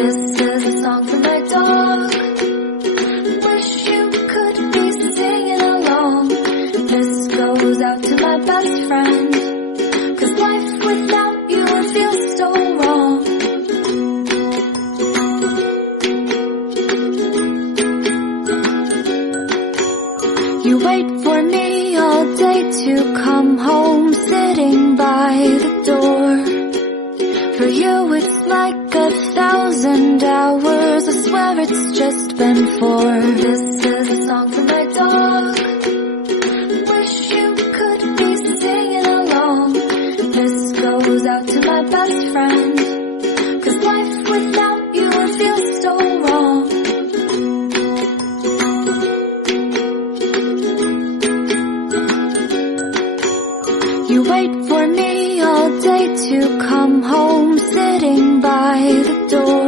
This is a song for my dog. Wish you could be singing along. This goes out to my best friend, 'cause life without you would feel so wrong. You wait for me all day to come home, sitting by the door. For you it's like 1,000 hours, I swear it's just been 4. This is a song for my dog.